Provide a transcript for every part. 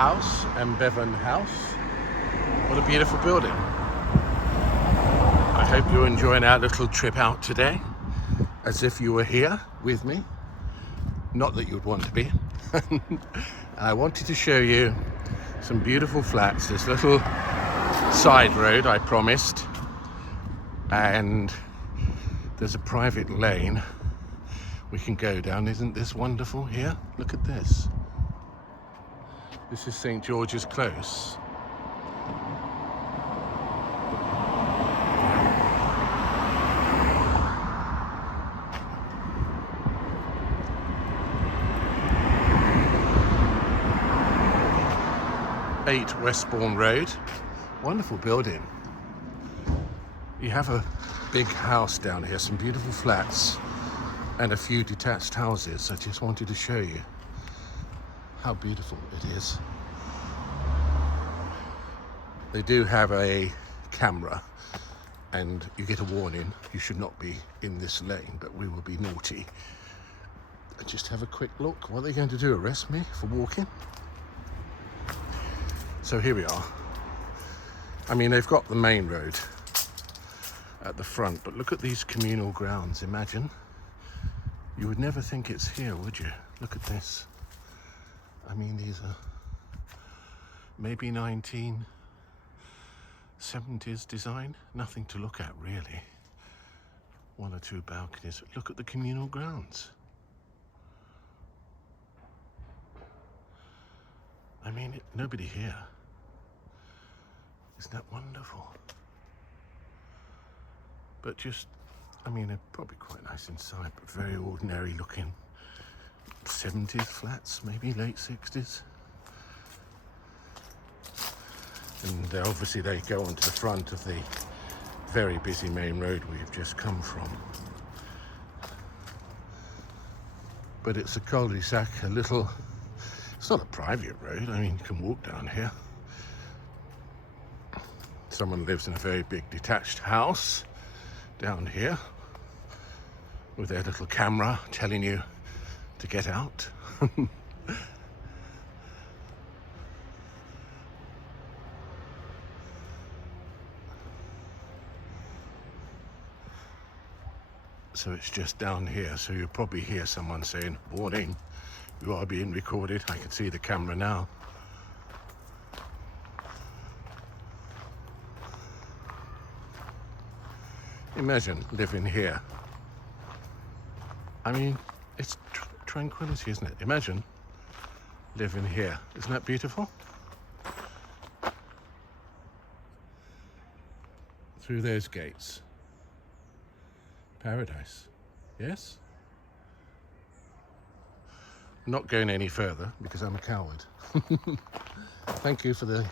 house, Birmingham House. What a beautiful building. I hope you're enjoying our little trip out today, as if you were here with me. Not that you'd want to be. I wanted to show you some beautiful flats, this little side road I promised, and there's a private lane we can go down. Isn't this wonderful here? Look at this. This is St. George's Close. Westbourne Road. Wonderful building. You have a big house down here, some beautiful flats and a few detached houses. I just wanted to show you how beautiful it is. They do have a camera and you get a warning. You should not be in this lane, but we will be naughty. Just have a quick look. What are they going to do? Arrest me for walking? So here we are. I mean, they've got the main road at the front, but look at these communal grounds. Imagine. You would never think it's here, would you? Look at this. I mean, these are maybe 1970s design. Nothing to look at, really. One or two balconies. Look at the communal grounds. I mean, nobody here. Isn't that wonderful? But just, I mean, they're probably quite nice inside, but very ordinary looking 70s flats, maybe late 60s. And obviously they go onto the front of the very busy main road we've just come from. But it's a cul-de-sac, a little, it's not a private road. I mean, you can walk down here. Someone lives in a very big detached house down here with their little camera telling you to get out. So it's just down here, so you'll probably hear someone saying, "Warning, you are being recorded." I can see the camera now. Imagine living here. I mean, it's tranquility, isn't it? Imagine living here. Isn't that beautiful? Through those gates. Paradise. Yes? I'm not going any further because I'm a coward. Thank you for the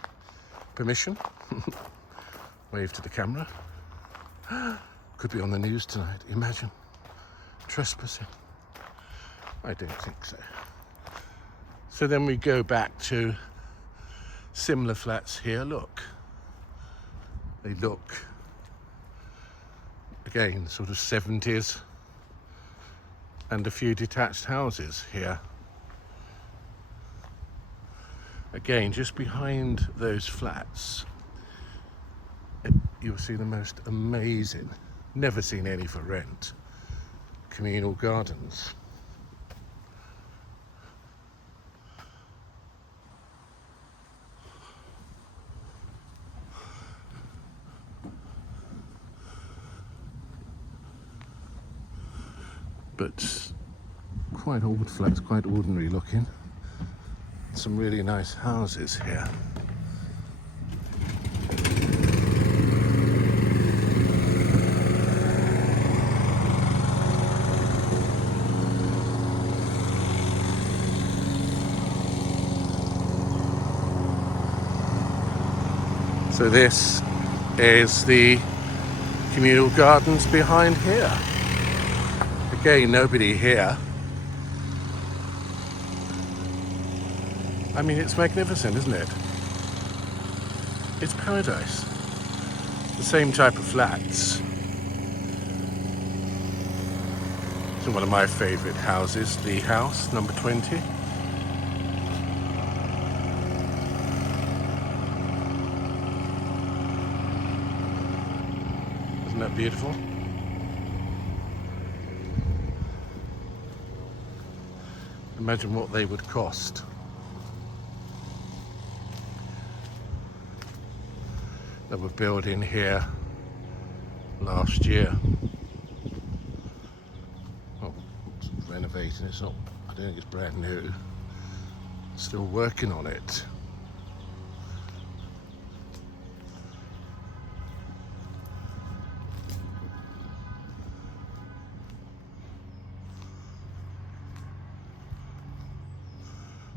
permission. Wave to the camera. Could be on the news tonight. Imagine trespassing. I don't think so. So then we go back to similar flats here. Look. They look, again, sort of 70s, and a few detached houses here. Again, just behind those flats, you'll see the most amazing, never seen any for rent, communal gardens. But quite old flats, quite ordinary looking. Some really nice houses here. So this is the communal gardens behind here. Again, nobody here. I mean, it's magnificent, isn't it? It's paradise. The same type of flats. So one of my favourite houses, the house, number 20. Isn't that beautiful? Imagine what they would cost. That were built in here last year. Oh, it's renovating. It's not, I don't think it's brand new. Still working on it.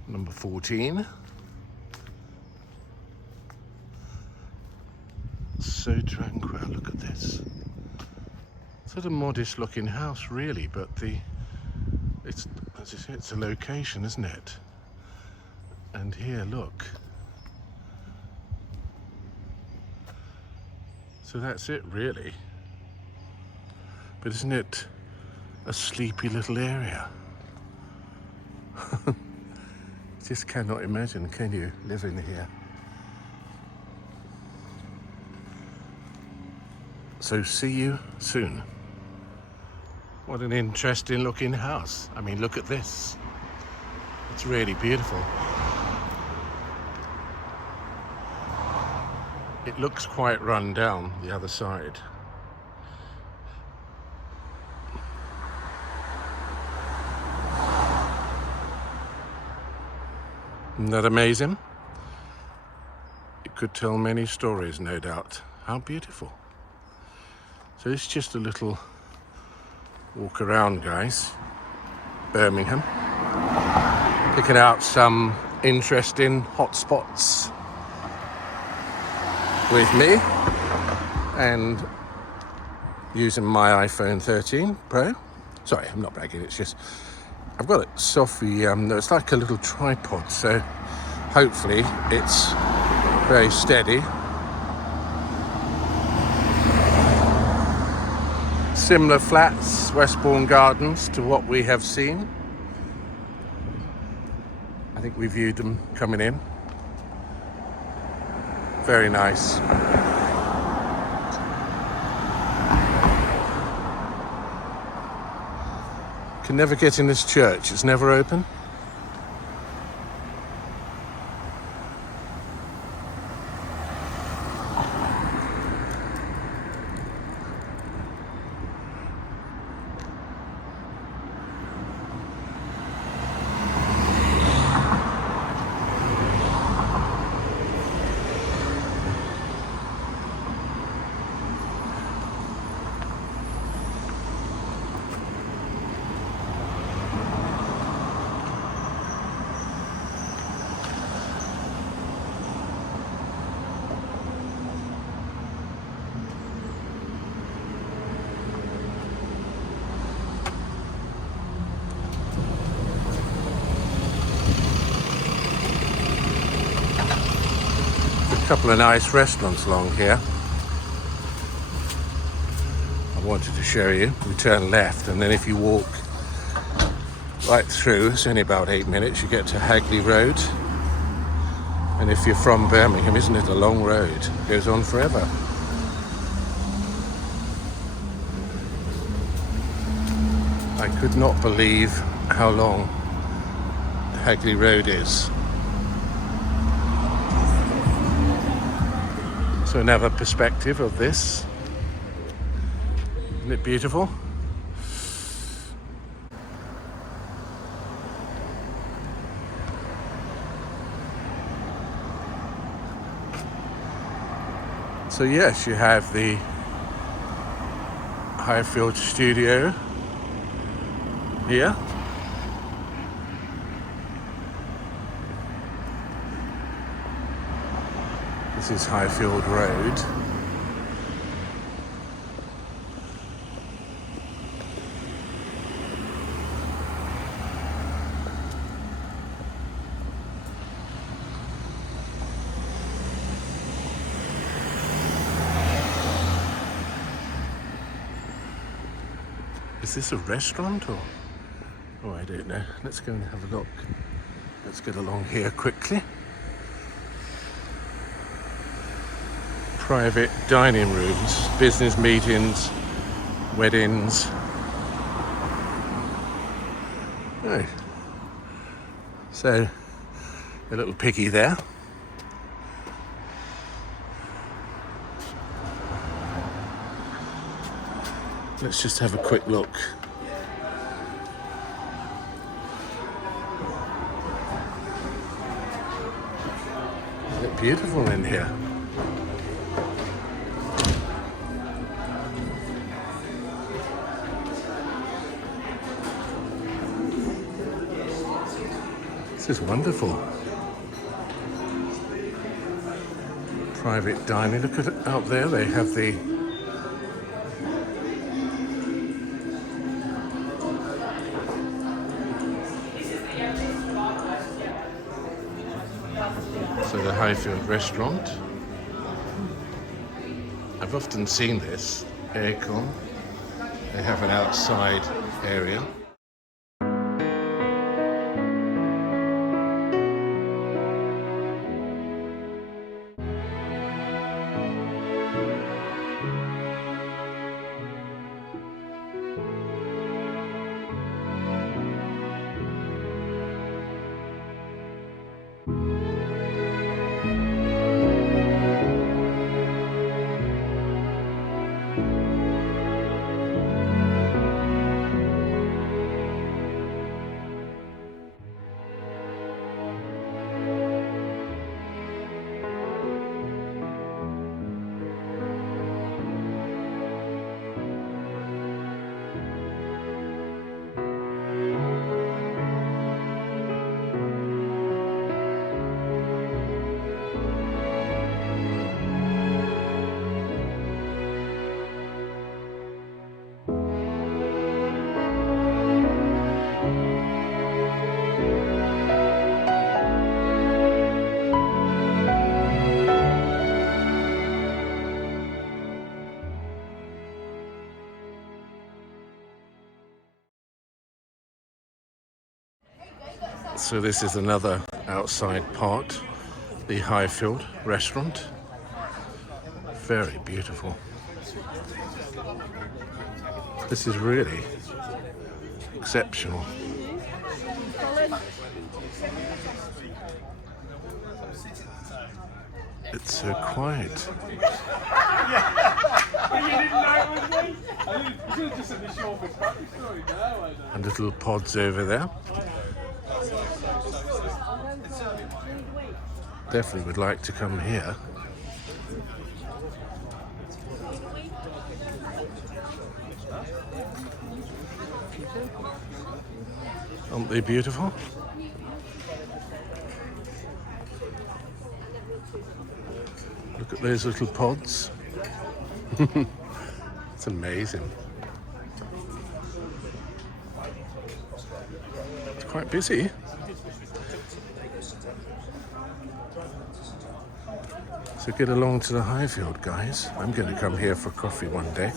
Number 14. So tranquil, look at this. Sort of modest looking house really, but it's as I say, it's a location, isn't it? And here, look. So that's it really. But isn't it a sleepy little area? Just cannot imagine, can you, living here? So see you soon. What an interesting looking house. I mean, look at this. It's really beautiful. It looks quite run down, the other side. Isn't that amazing? It could tell many stories, no doubt. How beautiful. So it's just a little walk around, guys. Birmingham. Picking out some interesting hot spots with me and using my iPhone 13 Pro. Sorry, I'm not bragging, it's just I've got it Sophie, it's like a little tripod, so hopefully it's very steady. Similar flats, Westbourne Gardens, to what we have seen. I think we viewed them coming in. Very nice. Can never get in this church, it's never open. Couple of nice restaurants along here. I wanted to show you. We turn left, and then if you walk right through, it's only about 8 minutes, you get to Hagley Road. And if you're from Birmingham, isn't it a long road? It goes on forever. I could not believe how long Hagley Road is. So another perspective of this. Isn't it beautiful? So yes, you have the Highfield studio here. This is Highfield Road. Is this a restaurant or? Oh, I don't know. Let's go and have a look. Let's get along here quickly. private dining rooms, business meetings, weddings. Oh. So, a little piggy there. Let's just have a quick look. Isn't it beautiful in here? This is wonderful. Private dining. Look at it out there. They have the the Highfield restaurant. I've often seen this aircon. They have an outside area. So this is another outside part, the Highfield restaurant. Very beautiful. This is really exceptional. It's so quiet. And little pods over there. Definitely would like to come here. Aren't they beautiful? Look at those little pods. It's amazing. It's quite busy. So get along to the Highfield, guys. I'm going to come here for coffee one day.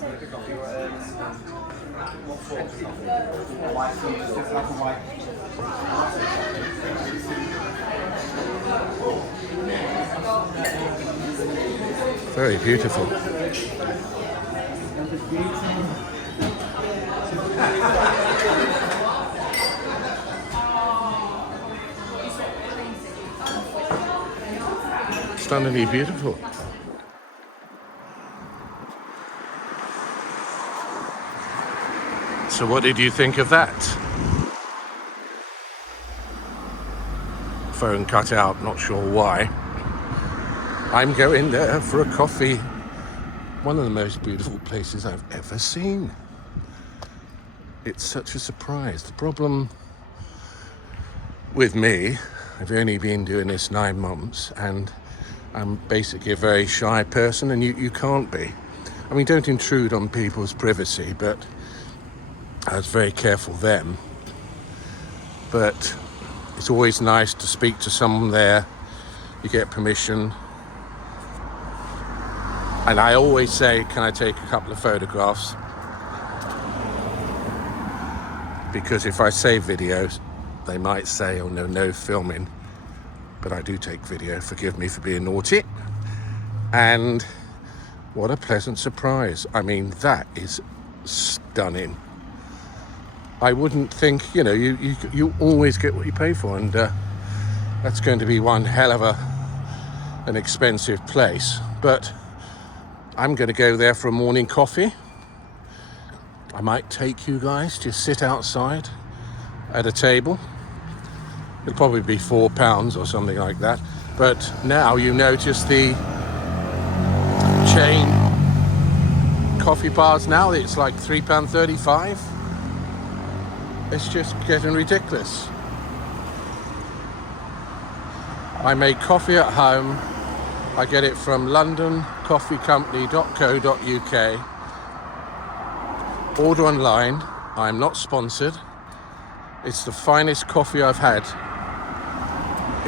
Very beautiful. Stunningly beautiful. So what did you think of that? Phone cut out, not sure why. I'm going there for a coffee. One of the most beautiful places I've ever seen. It's such a surprise. The problem with me, I've only been doing this 9 months and I'm basically a very shy person, and you can't be. I mean, don't intrude on people's privacy, but I was very careful then. But it's always nice to speak to someone there. You get permission. And I always say, can I take a couple of photographs? Because if I say videos, they might say, oh no filming. But I do take video, forgive me for being naughty. And What a pleasant surprise. I mean, that is stunning. I wouldn't think, you always get what you pay for, and that's going to be one hell of an expensive place. But I'm going to go there for a morning coffee. I might take you guys to sit outside at a table. It'll probably be £4 or something like that. But now you notice the chain coffee bars now, it's like £3.35. It's just getting ridiculous. I make coffee at home. I get it from londoncoffeecompany.co.uk. Order online. I'm not sponsored. It's the finest coffee I've had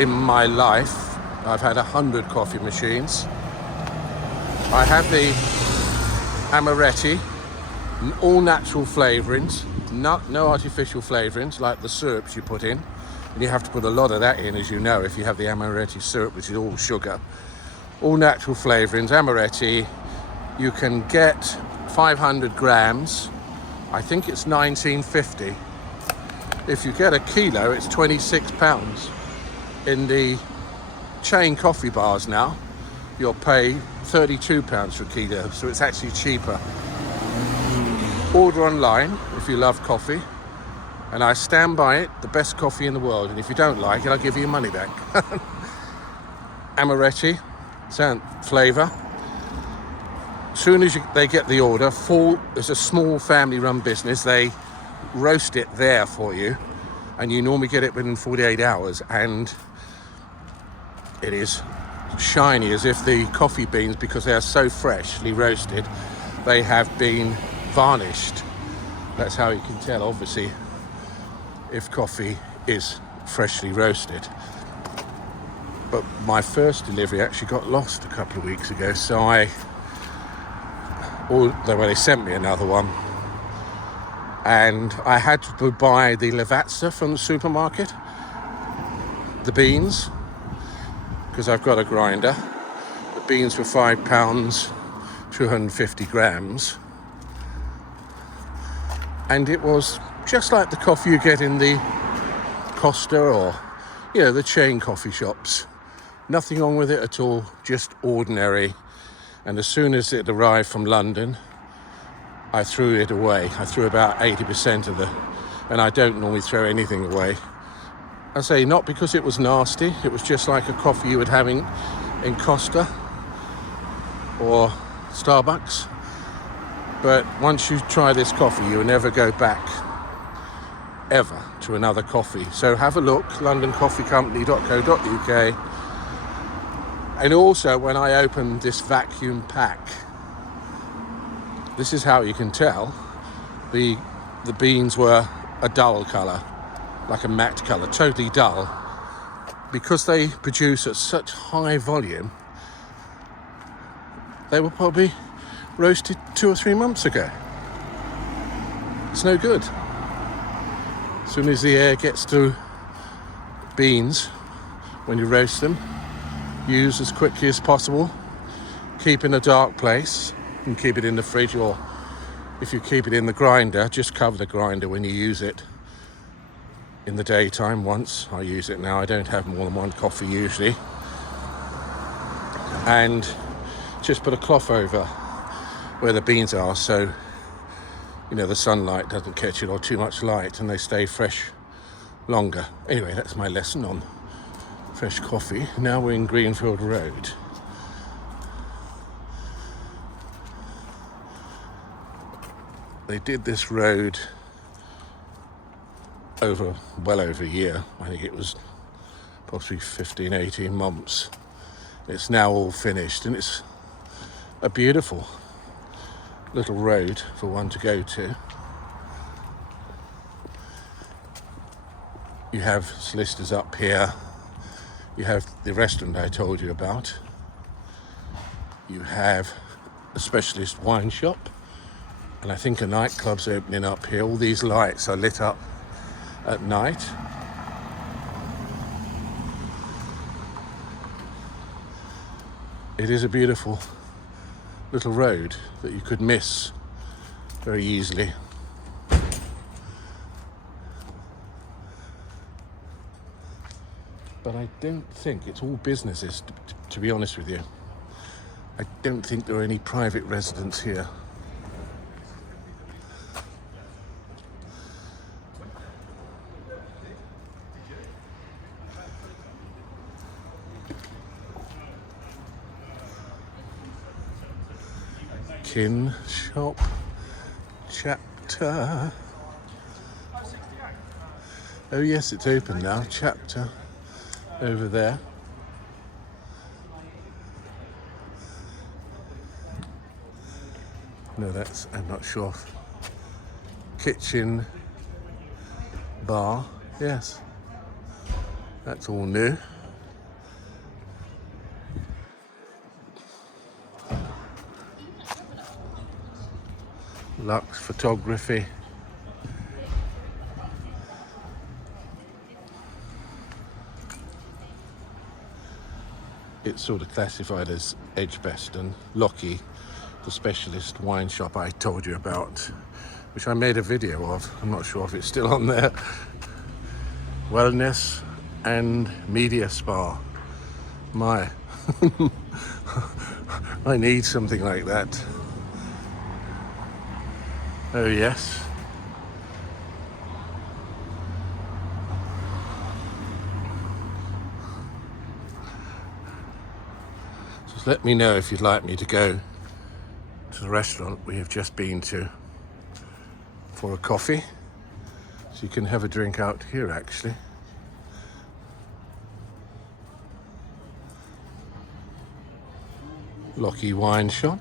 in my life. I've had 100 coffee machines. I have the amaretti, all natural flavourings, no artificial flavourings like the syrups you put in. And you have to put a lot of that in, as you know, if you have the amaretti syrup, which is all sugar. All natural flavourings, amaretti. You can get 500 grams. I think it's £19.50. If you get a kilo, it's £26. In the chain coffee bars now, you'll pay £32 for a kilo, so it's actually cheaper. Order online if you love coffee, and I stand by it, the best coffee in the world, and if you don't like it, I'll give you your money back. Amaretti, flavour. As soon as they get the order, it's a small family-run business, they roast it there for you, and you normally get it within 48 hours, and it is shiny as if the coffee beans, because they are so freshly roasted, they have been varnished. That's how you can tell, obviously, if coffee is freshly roasted. But my first delivery actually got lost a couple of weeks ago, so they sent me another one, and I had to buy the Lavazza from the supermarket, the beans, because I've got a grinder. The beans were £5, 250 grams, and it was just like the coffee you get in the Costa or the chain coffee shops. Nothing wrong with it at all, just ordinary. And as soon as it arrived from London, I threw it away. I threw about 80% of and I don't normally throw anything away. I say not because it was nasty, it was just like a coffee you would have in Costa or Starbucks. But once you try this coffee, you will never go back ever to another coffee. So have a look, londoncoffeecompany.co.uk. And also, when I opened this vacuum pack, this is how you can tell the beans were a dull colour, like a matte colour, totally dull, because they produce at such high volume. They were probably roasted 2 or 3 months ago. It's no good. As soon as the air gets to beans, when you roast them, use as quickly as possible. Keep in a dark place and keep it in the fridge, or if you keep it in the grinder, just cover the grinder when you use it. In the daytime, once I use it now, I don't have more than one coffee usually, and just put a cloth over where the beans are, so the sunlight doesn't catch it or too much light, and they stay fresh longer. Anyway, that's my lesson on fresh coffee. Now we're in Greenfield Road. They did this road well over a year. I think it was possibly 15, 18 months. It's now all finished, and it's a beautiful little road for one to go to. You have solicitors up here. You have the restaurant I told you about. You have a specialist wine shop, and I think a nightclub's opening up here. All these lights are lit up at night. It is a beautiful little road that you could miss very easily. But I don't think it's all businesses, to be honest with you. I don't think there are any private residents here. Kin shop chapter. Oh yes, it's open now. Chapter over there. No, that's, I'm not sure. Kitchen bar. Yes, that's all new. Lux photography. It's sort of classified as Edgbaston. Lockie, the specialist wine shop I told you about, which I made a video of. I'm not sure if it's still on there. Wellness and media spa. My, I need something like that. Oh yes. Just let me know if you'd like me to go to the restaurant we have just been to for a coffee. So you can have a drink out here actually. Lockie wine shop.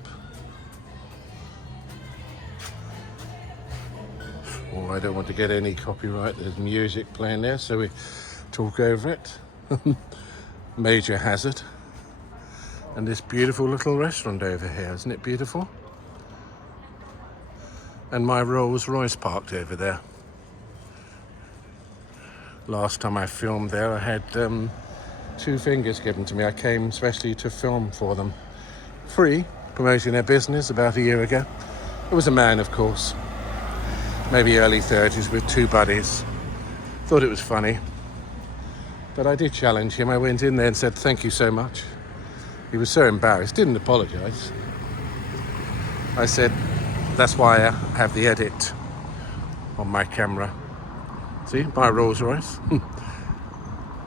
Oh, I don't want to get any copyright. There's music playing there, so we talk over it. Major hazard. And this beautiful little restaurant over here, isn't it beautiful? And my Rolls Royce parked over there. Last time I filmed there, I had 2 fingers given to me. I came especially to film for them. Free, promoting their business about a year ago. It was a man, of course. Maybe early 30s with 2 buddies. Thought it was funny. But I did challenge him. I went in there and said, thank you so much. He was so embarrassed, didn't apologise. I said, that's why I have the edit on my camera. See, my Rolls Royce.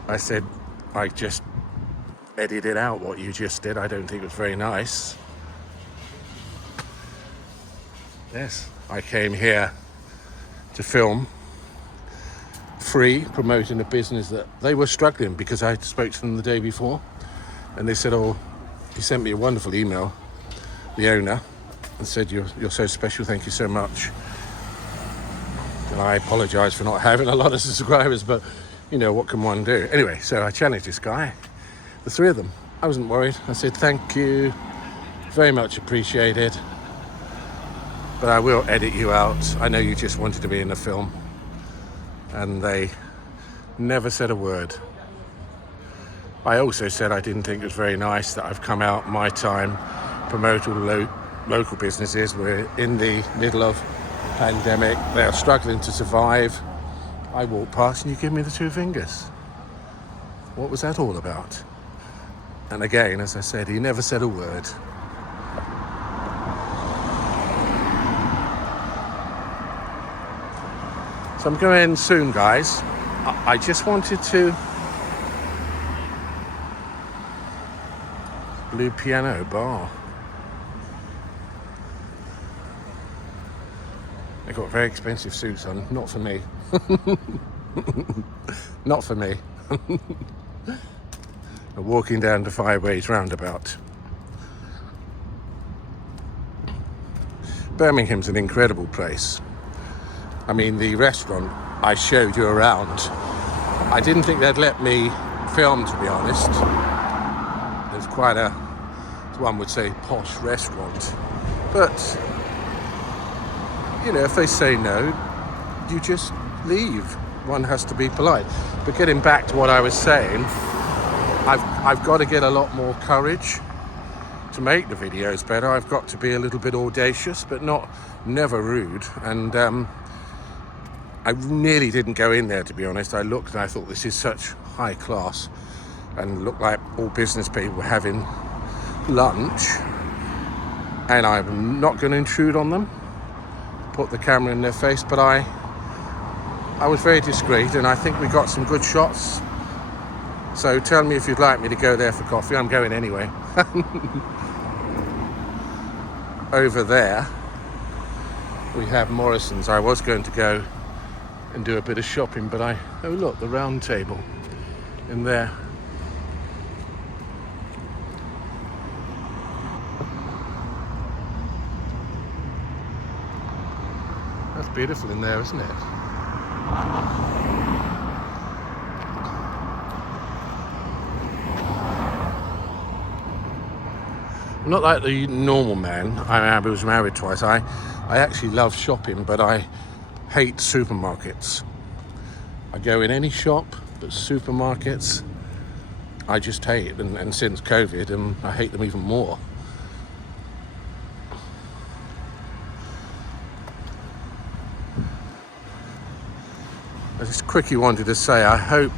I said, I just edited out what you just did. I don't think it was very nice. Yes, I came here to film free, promoting a business that they were struggling because I spoke to them the day before and they said, oh, he sent me a wonderful email, the owner, and said, you're so special, thank you so much. And I apologise for not having a lot of subscribers, but you know, what can one do? Anyway, so I challenged this guy, the 3 of them. I wasn't worried. I said, thank you, very much appreciated. But I will edit you out. I know you just wanted to be in the film. And they never said a word. I also said I didn't think it was very nice that I've come out my time, promote all local businesses. We're in the middle of pandemic. They are struggling to survive. I walk past and you give me the 2 fingers. What was that all about? And again, as I said, he never said a word. So I'm going soon, guys. I just wanted to... Blue piano bar. They got very expensive suits on. Not for me. Not for me. Walking down the Fireways roundabout. Birmingham's an incredible place. I mean, the restaurant I showed you around, I didn't think they'd let me film, to be honest. There's quite a, one would say, posh restaurant. But, you know, if they say no, you just leave. One has to be polite. But getting back to what I was saying, I've got to get a lot more courage to to make the videos better, I've got to be a little bit audacious, but never rude. And I nearly didn't go in there, to be honest. I looked and I thought, this is such high class, and looked like all business people were having lunch, and I'm not going to intrude on them, put the camera in their face, but I was very discreet, and I think we got some good shots. So tell me if you'd like me to go there for coffee. I'm going anyway. Over there we have Morrison's. I was going to go and do a bit of shopping, but oh look, the round table in there. That's beautiful in there, isn't it? I'm not like the normal man. I was married twice. I actually love shopping, but I hate supermarkets. I go in any shop, but supermarkets, I just hate. And since COVID, I hate them even more. I just quickly wanted to say, I hope,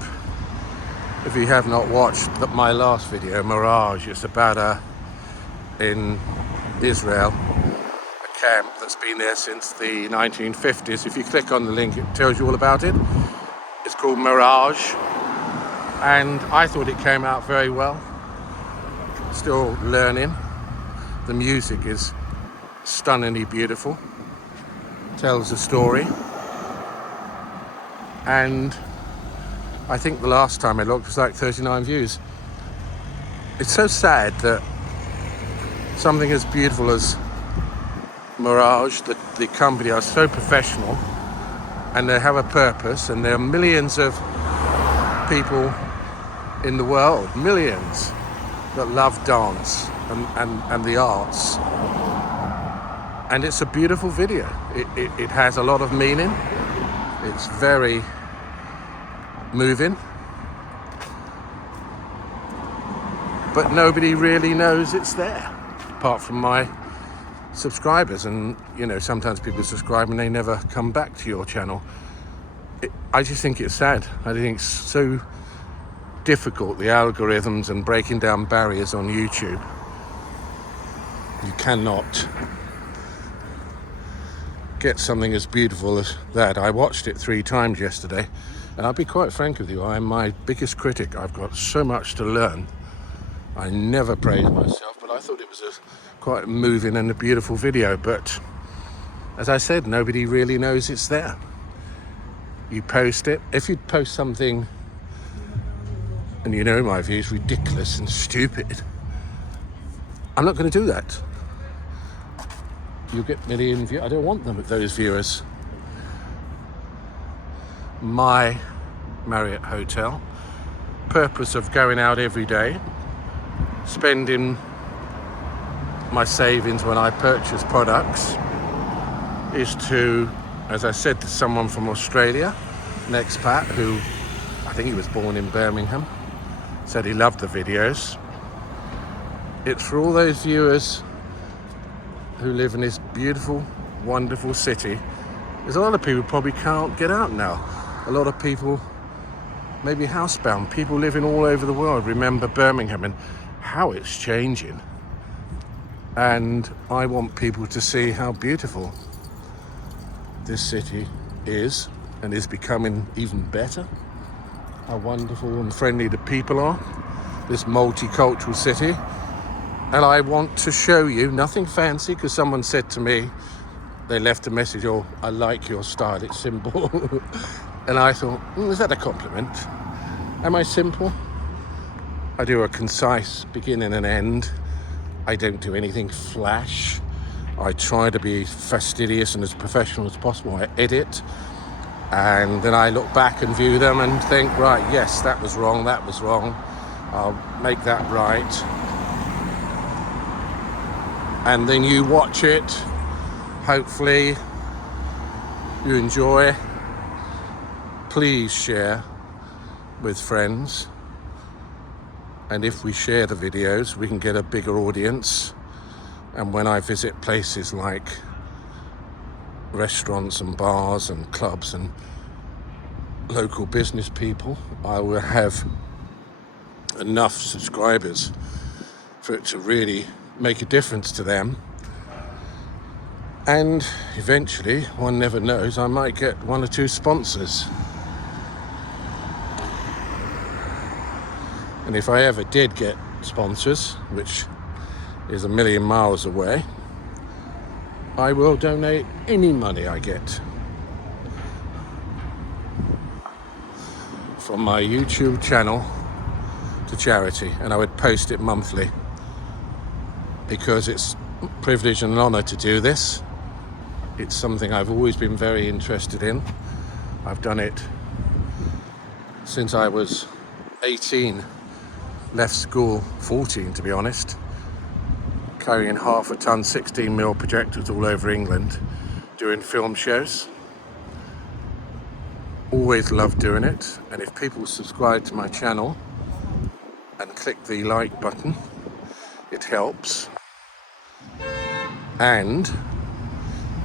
if you have not watched my last video, Mirage, it's about in Israel, a camp that's been there since the 1950s. If you click on the link, it tells you all about it. It's called Mirage, and I thought it came out very well. Still learning. The music is stunningly beautiful, tells a story, and I think the last time I looked was like 39 views. It's so sad that something as beautiful as Mirage, the company, are so professional, and they have a purpose, and there are millions of people in the world, millions, that love dance and the arts. And it's a beautiful video. It has a lot of meaning. It's very moving. But nobody really knows it's there, apart from my subscribers. And sometimes people subscribe and they never come back to your channel. I just think it's sad. I think it's so difficult, the algorithms and breaking down barriers on YouTube. You cannot get something as beautiful as that. I watched it 3 times yesterday, and I'll be quite frank with you, I'm my biggest critic. I've got so much to learn. I never praise myself, but I thought it was quite moving and a beautiful video. But as I said, nobody really knows it's there. You post it. If you post something, and in my view, is ridiculous and stupid, I'm not going to do that. You'll get million views. I don't want those viewers. My Marriott hotel, purpose of going out every day, spending my savings when I purchase products, is to, as I said to someone from Australia, an expat who, I think he was born in Birmingham, said he loved the videos. It's for all those viewers who live in this beautiful, wonderful city. There's a lot of people who probably can't get out now. A lot of people maybe housebound. People living all over the world remember Birmingham and how it's changing. And I want people to see how beautiful this city is, and is becoming even better. How wonderful and friendly the people are. This multicultural city. And I want to show you, nothing fancy, because someone said to me, they left a message, "Oh, I like your style, it's simple." And I thought, is that a compliment? Am I simple? I do a concise beginning and end. I don't do anything flash. I try to be fastidious and as professional as possible. I edit, and then I look back and view them and think, right, yes, that was wrong, I'll make that right. And then you watch it, hopefully you enjoy. Please share with friends, And if we share the videos, we can get a bigger audience. And when I visit places like restaurants and bars and clubs and local business people, I will have enough subscribers for it to really make a difference to them. And eventually, one never knows, I might get 1 or 2 sponsors. And if I ever did get sponsors, which is a million miles away, I will donate any money I get from my YouTube channel to charity, and I would post it monthly because it's a privilege and an honor to do this. It's something I've always been very interested in. I've done it since I was 18. Left school 14, to be honest, carrying half a ton 16mm projectors all over England, doing film shows. Always loved doing it, and if people subscribe to my channel and click the like button, it helps. And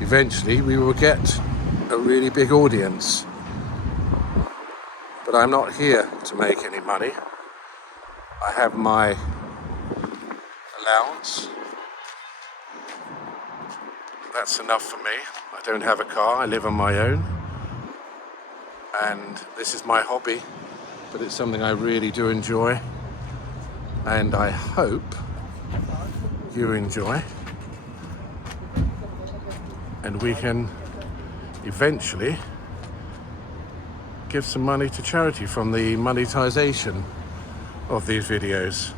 eventually we will get a really big audience. But I'm not here to make any money. I have my allowance. That's enough for me. I don't have a car, I live on my own. And this is my hobby, but it's something I really do enjoy. And I hope you enjoy. And we can eventually give some money to charity from the monetization of these videos.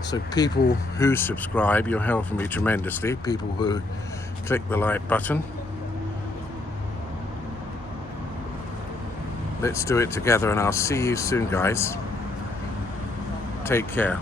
So people who subscribe, you're helping me tremendously. People who click the like button. Let's do it together, and I'll see you soon, guys. Take care.